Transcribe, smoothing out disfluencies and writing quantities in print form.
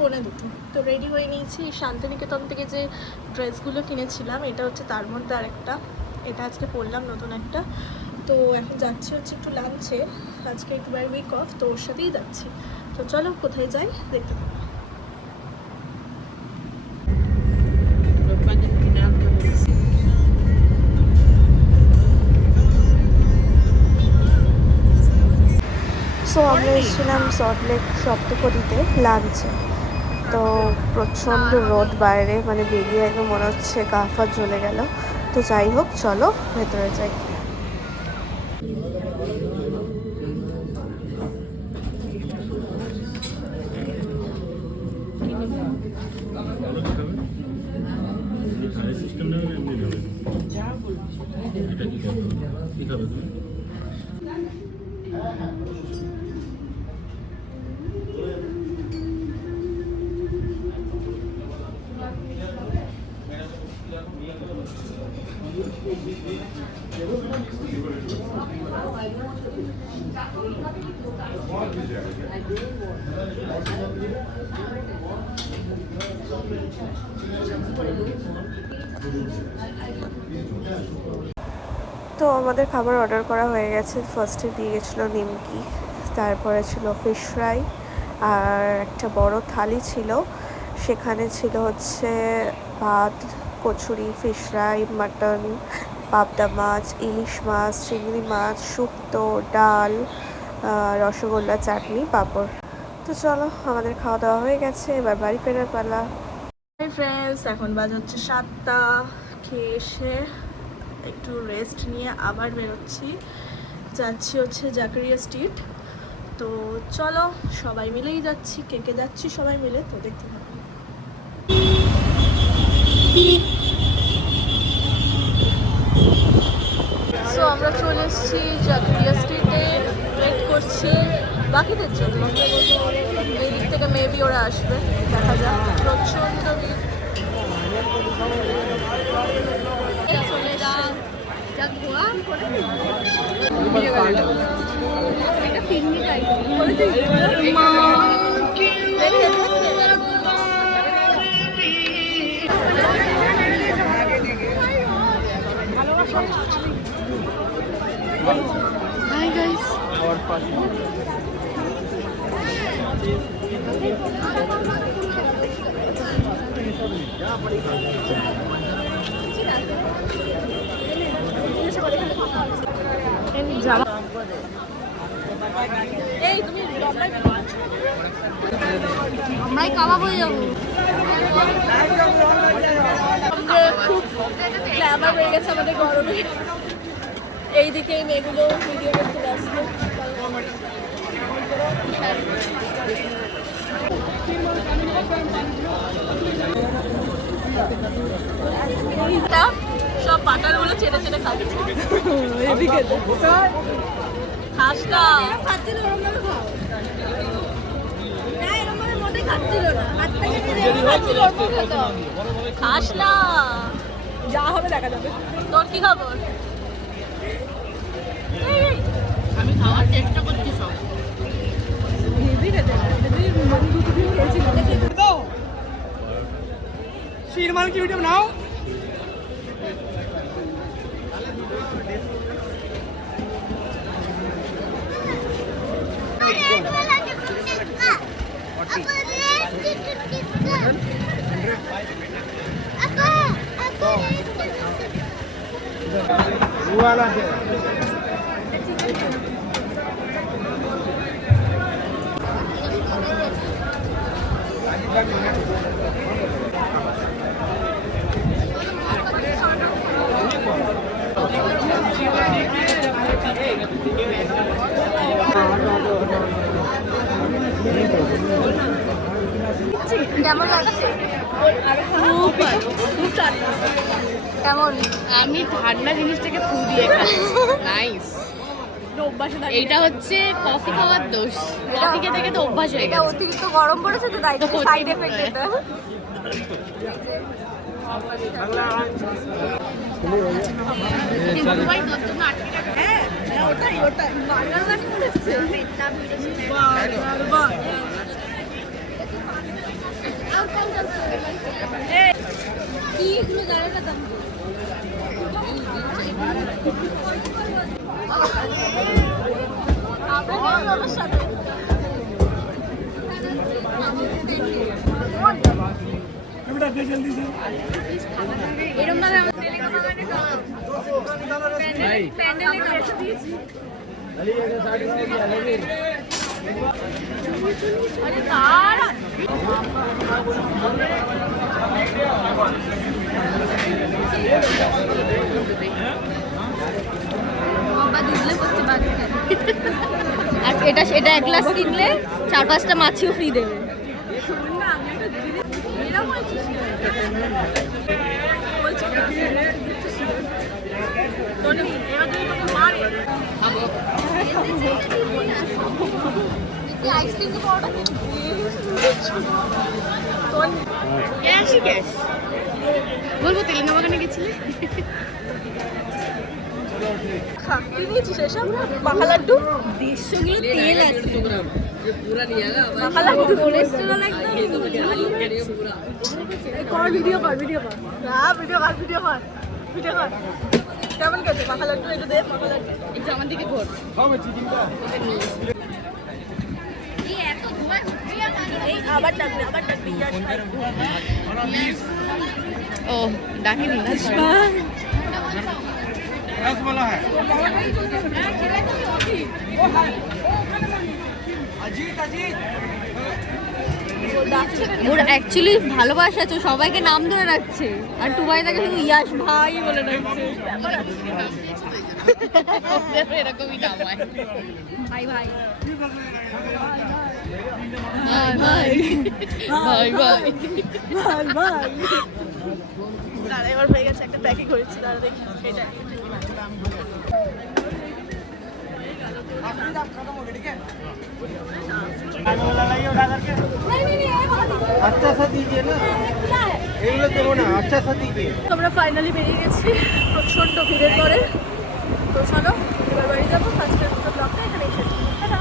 2:45। তো রেডি হয়ে নিয়েছি। শান্তিনিকেতন থেকে যে ড্রেসগুলো কিনেছিলাম এটা হচ্ছে তার মধ্যে আরেকটা, এটা আজকে পরলাম নতুন একটা। তো এখন যাচ্ছি হচ্ছে একটু লাঞ্চে, আজকে একটু উইক অফ, তো ওর সাথেই যাচ্ছি। তো চলো কোথায় যাই দেখতে পাবো। সো আমরা এসেছিলাম সল্টলেক সপ্তপদীতে লাঞ্চে। তো প্রচণ্ড রোদ বাইরে, মানে বেরিয়ে একদম মনে হচ্ছে গা ফা জ্বলে গেল। তো যাই হোক চলো ভেতরে যাই। তো আমাদের খাবার অর্ডার করা হয়ে গেছে। ফার্স্টে দিয়ে গেছিলো নিমকি, তারপরে ছিল ফিশ ফ্রাই, আর একটা বড় থালি ছিল, সেখানে ছিল হচ্ছে ভাত, কচুরি, ফিশ ফ্রাই, মাটন, পাবদা মাছ, ইলিশ মাছ, চিংড়ি মাছ, শুক্তো, ডাল, রসগোল্লা, চাটনি, পাঁপড়। তো চলো আমাদের খাওয়া দাওয়া হয়ে গেছে, এবার বাড়ি ফেরার পালা। হাই ফ্রেন্ডস, এখন বাজে হচ্ছে 7টা। খেয়ে এসে একটু রেস্ট নিয়ে আবার বেরোচ্ছি, যাচ্ছি হচ্ছে জাকারিয়া স্ট্রিট। তো চলো সবাই মিলেই যাচ্ছি, কে কে যাচ্ছি সবাই মিলে, তো দেখতে পাবো। সো আমরা চলে এসেছি জাকারিয়া স্ট্রিটে, ওয়েট করছি বাকিদের জন্য। এই দিক থেকে মেবি ওরা আসবে, দেখা যাক। প্রচণ্ড ভিড়। Hi guys. এই তুমি আমরাই কাবাব হয়ে যাবো। খুব গ্ল্যামার হয়ে গেছে আমাদের গরমে। এইদিকে এই মেয়েগুলো ভিডিও করতে ব্যস্ত। সব বাটারগুলো চেটে চেটে খাচ্ছে। খাস না, খাস না, যা হবে দেখা যাবে। তোর কি খবর? আমি খাওয়ার চেষ্টা করছি সব। শ্রীমান কি ভিডিও নাও। কেমন লাগছে? কেমন? আমি ঠান্ডা জিনিসটাকে ফু দিয়ে খাই। নাইস। এইটা হচ্ছে কফি খাওয়ার দোষ। কফি খেতে খেতে অভ্যাস হয়ে গেছে। অতিরিক্ত গরম পড়েছে তো তাই সাইড এফেক্ট এটা। ওটাই ওটাই বার্গার বানিয়ে দিচ্ছে। जल्दी से আর এটা সেটা এক গ্লাস কিনলে 4-5টা মাছিও ফ্রি দেবে। বলবো তেলেঙ্গা বাগানে গেছিলে? মাখা লাড্ডু 150 কিলো তেল আছে। মাখা লাড্ডু কোলেস্টেরল একদম। কর ভিডিও কর ভিডিও কর কেমন খেতে মাখা লাড্ডু? একটু দে মাখা লাড্ডু একটু আমার দিকে ঘোর। আবার ডাকবি ও ডাকিনি না। रसमलाई है ওর অ্যাকচুয়ালি ভালোবাসা আছে, সবাইকে নাম ধরে রাখছে আর টুবাই তাকে শুধু ইয়াশ ভাই বলে ডাকছে। এরকমই নাম হয় ভাই ভাই ভাই ভাই ভাই ভাই দাঁড়া এবার হয়ে গেছে একটা প্যাকিং করেছি দাঁড়া দেখি সেটা अच्छा सा दीजिए ना এগুলো দেবো না আচ্ছা सा दीजिए। আমরা ফাইনালি বেরিয়ে গেছি প্রচন্ড ভিড়ের পরে। তো চলো এবার বাড়ি যাবো। আজকের ব্লগটা এখানেই শেষ। টাটা।